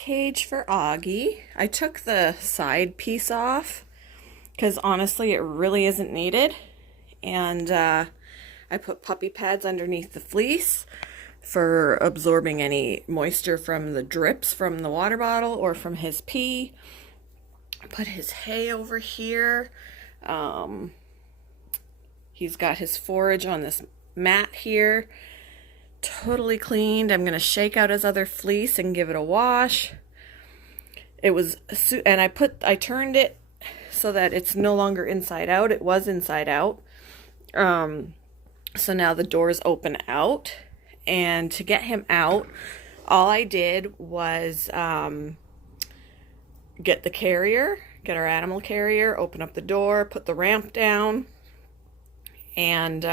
cage for Augie. I took the side piece off because honestly, it really isn't needed. And I put puppy pads underneath the fleece for absorbing any moisture from the drips from the water bottle or from his pee. Put his hay over here. Um, he's got his forage on this mat here. Totally cleaned. I'm going to shake out his other fleece and give it a wash. It was, and I turned it so that it's no longer inside out. It was inside out. So now the doors open out. And to get him out, all I did was get the carrier, get our animal carrier, open up the door, put the ramp down, and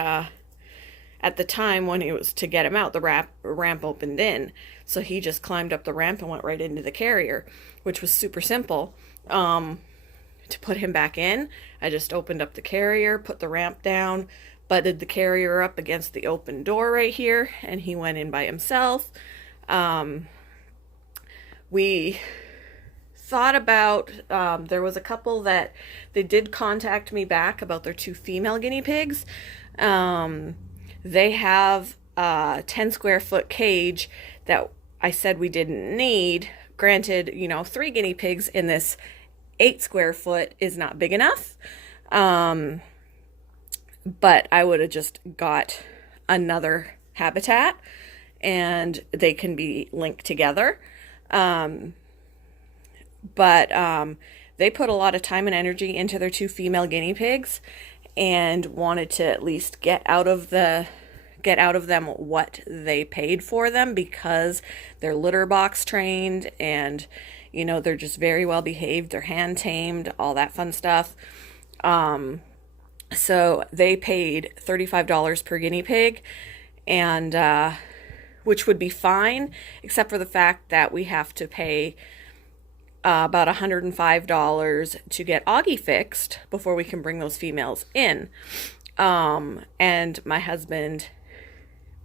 at the time when it was to get him out, the ramp opened in. So he just climbed up the ramp and went right into the carrier, which was super simple. To put him back in, I just opened up the carrier, put the ramp down, butted the carrier up against the open door right here, and he went in by himself. We thought about, there was a couple that they did contact me back about their two female guinea pigs. They have a 10 square foot cage that I said we didn't need. Granted, 3 guinea pigs in this 8 square foot is not big enough. But I would have just got another habitat and they can be linked together. But they put a lot of time and energy into their two female guinea pigs and wanted to at least get out of them what they paid for them, because they're litter box trained and they're just very well behaved, they're hand tamed, all that fun stuff. So they paid $35 per guinea pig, and which would be fine, except for the fact that we have to pay about $105 to get Augie fixed before we can bring those females in. And my husband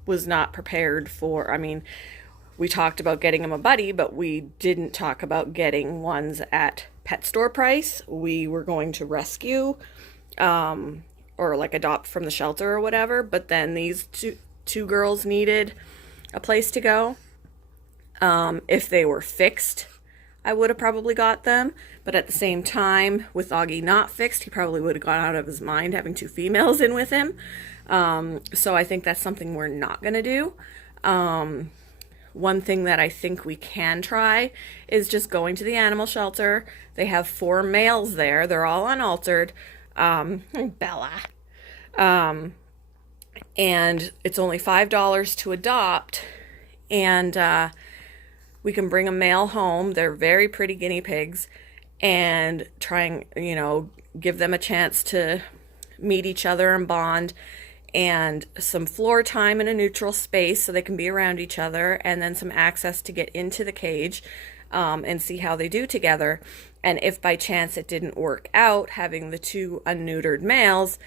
was not prepared for, we talked about getting him a buddy, but we didn't talk about getting ones at pet store price. We were going to rescue, or like adopt from the shelter or whatever. But then these two girls needed a place to go. If they were fixed, I would have probably got them. But at the same time, with Augie not fixed, he probably would have gone out of his mind having two females in with him. So I think that's something we're not going to do. One thing that I think we can try is just going to the animal shelter. They have 4 males there. They're all unaltered. Bella. And it's only $5 to adopt. And we can bring a male home. They're very pretty guinea pigs. And trying, give them a chance to meet each other and bond. And some floor time in a neutral space so they can be around each other, and then some access to get into the cage and see how they do together. And if by chance it didn't work out having the 2 unneutered males,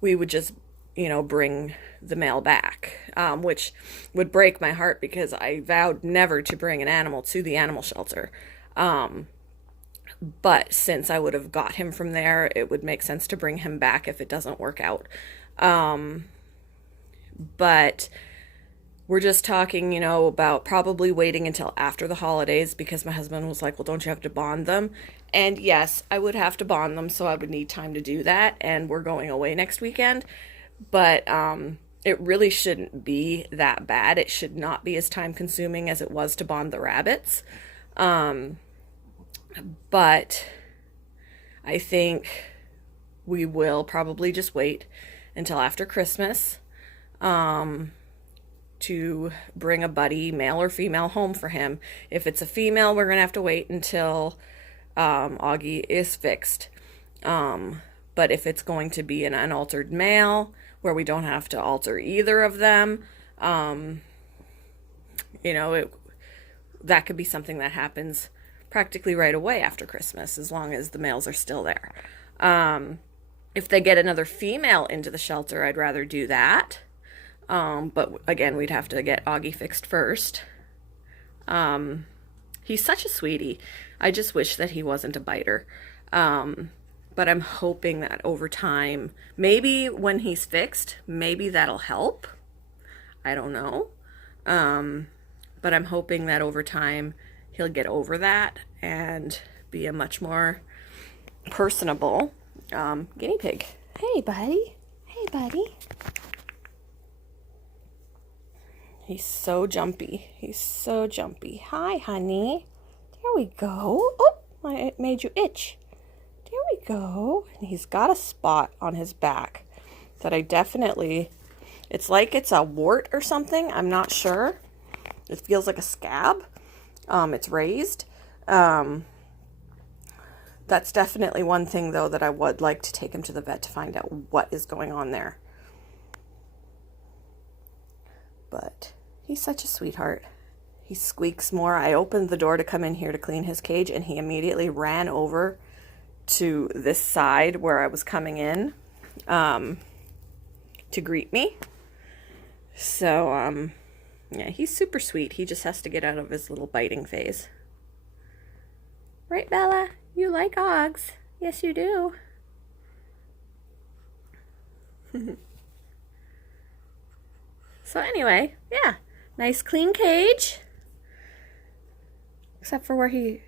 we would just bring the male back, which would break my heart because I vowed never to bring an animal to the animal shelter. But since I would have got him from there, it would make sense to bring him back if it doesn't work out. But we're just talking, about probably waiting until after the holidays, because my husband was like, well, don't you have to bond them? And yes, I would have to bond them, so I would need time to do that. And we're going away next weekend. But it really shouldn't be that bad. It should not be as time consuming as it was to bond the rabbits. But I think we will probably just wait until after Christmas to bring a buddy, male or female, home for him. If it's a female, we're going to have to wait until Augie is fixed. But if it's going to be an unaltered male, where we don't have to alter either of them, that could be something that happens practically right away after Christmas, as long as the males are still there. If they get another female into the shelter, I'd rather do that. But again, we'd have to get Augie fixed first. He's such a sweetie. I just wish that he wasn't a biter. But I'm hoping that over time, maybe when he's fixed, maybe that'll help. I don't know. But I'm hoping that over time he'll get over that and be a much more personable guinea pig. Hey, buddy. Hey, buddy. He's so jumpy. He's so jumpy. Hi, honey. There we go. Oh, I made you itch. There we go. And he's got a spot on his back that I definitely, it's like it's a wart or something. I'm not sure. It feels like a scab. It's raised. That's definitely one thing, though, that I would like to take him to the vet to find out what is going on there. But he's such a sweetheart. He squeaks more. I opened the door to come in here to clean his cage, and he immediately ran over to this side where I was coming in to greet me. So, yeah, he's super sweet. He just has to get out of his little biting phase. Right, Bella? You like Oggs. Yes, you do. So anyway, yeah, nice clean cage. Except for where he,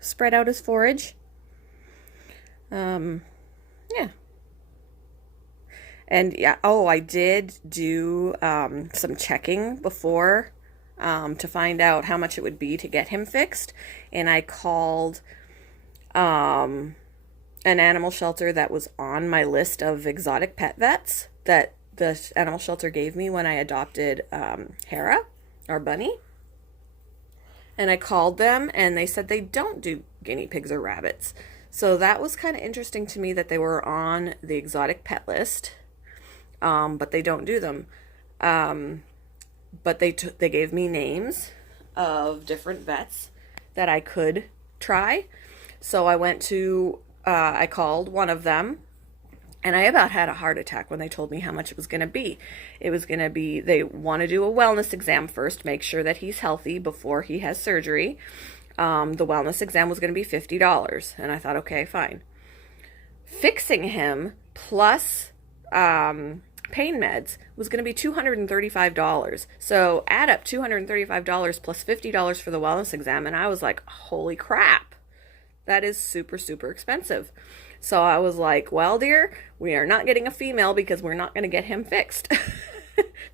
spread out his forage. Yeah. And yeah, I did do some checking before to find out how much it would be to get him fixed. And I called an animal shelter that was on my list of exotic pet vets that the animal shelter gave me when I adopted Hera, our bunny. And I called them, and they said they don't do guinea pigs or rabbits. So that was kind of interesting to me that they were on the exotic pet list, but they don't do them. But they gave me names of different vets that I could try. So I called one of them, and I about had a heart attack when they told me how much it was going to be. It was going to be, they want to do a wellness exam first, make sure that he's healthy before he has surgery. The wellness exam was going to be $50. And I thought, okay, fine. Fixing him plus pain meds was going to be $235. So add up $235 plus $50 for the wellness exam. And I was like, holy crap. That is super, super expensive. So I was like, well, dear, we are not getting a female because we're not going to get him fixed.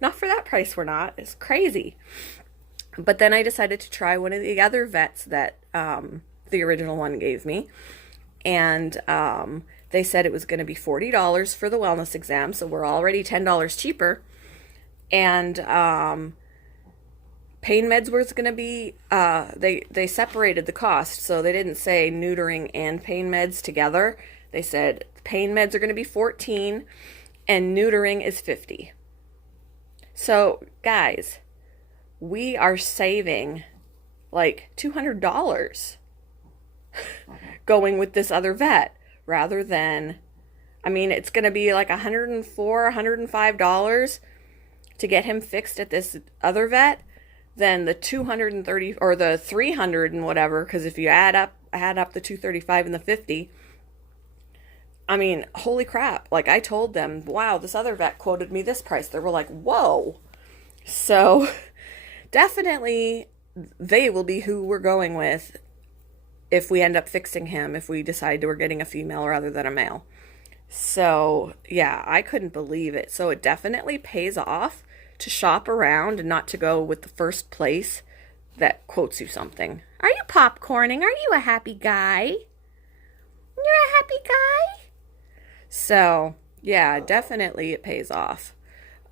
Not for that price, we're not. It's crazy. But then I decided to try one of the other vets that the original one gave me. And they said it was going to be $40 for the wellness exam. So we're already $10 cheaper. And pain meds was going to be, they separated the cost. So they didn't say neutering and pain meds together. They said pain meds are going to be $14 and neutering is $50. So guys, we are saving like $200 going with this other vet rather than, it's going to be like $104, $105 to get him fixed at this other vet than the $230 or the $300 and whatever. Because if you add up the $235 and the $50, holy crap. Like I told them, wow, this other vet quoted me this price. They were like, whoa. So definitely they will be who we're going with if we end up fixing him, if we decide we're getting a female rather than a male. So yeah, I couldn't believe it. So it definitely pays off to shop around and not to go with the first place that quotes you something. Are you popcorning? Are you a happy guy? You're a happy guy? So yeah, definitely it pays off.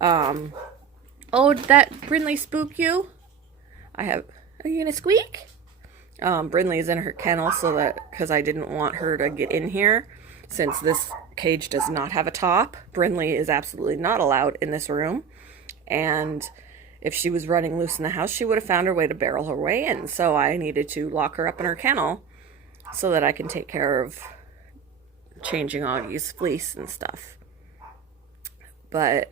Oh, that Brinley spook you? Are you gonna squeak? Brinley's in her kennel because I didn't want her to get in here since this cage does not have a top. Brinley is absolutely not allowed in this room. And if she was running loose in the house, she would have found her way to barrel her way in. So I needed to lock her up in her kennel so that I can take care of changing Augie's fleece and stuff. But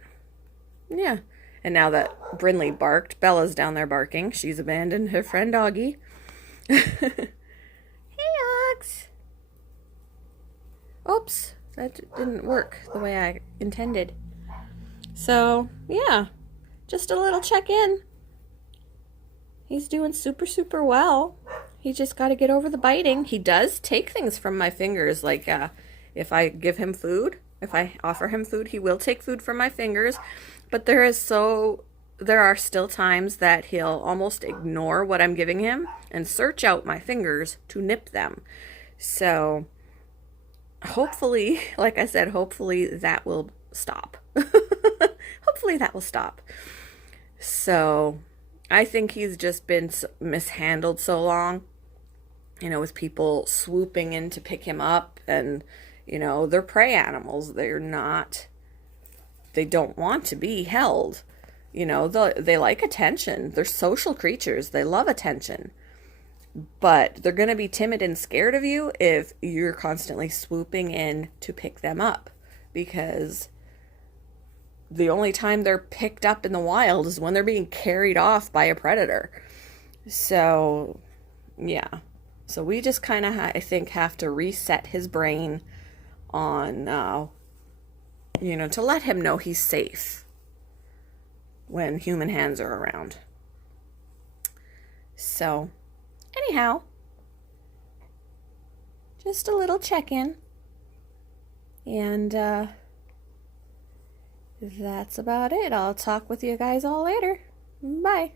yeah. And now that Brinley barked, Bella's down there barking. She's abandoned her friend Augie. Hey, Ox. Oops, that didn't work the way I intended. So, yeah, just a little check-in. He's doing super, super well. He just got to get over the biting. He does take things from my fingers. Like, if I give him food, if I offer him food, he will take food from my fingers. But there are still times that he'll almost ignore what I'm giving him and search out my fingers to nip them. So, hopefully, like I said, hopefully that will stop. Hopefully that will stop. So, I think he's just been mishandled so long, with people swooping in to pick him up, and, they're prey animals. They don't want to be held. They like attention. They're social creatures. They love attention. But they're going to be timid and scared of you if you're constantly swooping in to pick them up, because the only time they're picked up in the wild is when they're being carried off by a predator. So, yeah. So we just kind of, I think, have to reset his brain on, to let him know he's safe when human hands are around. So, anyhow, just a little check-in. And that's about it. I'll talk with you guys all later. Bye.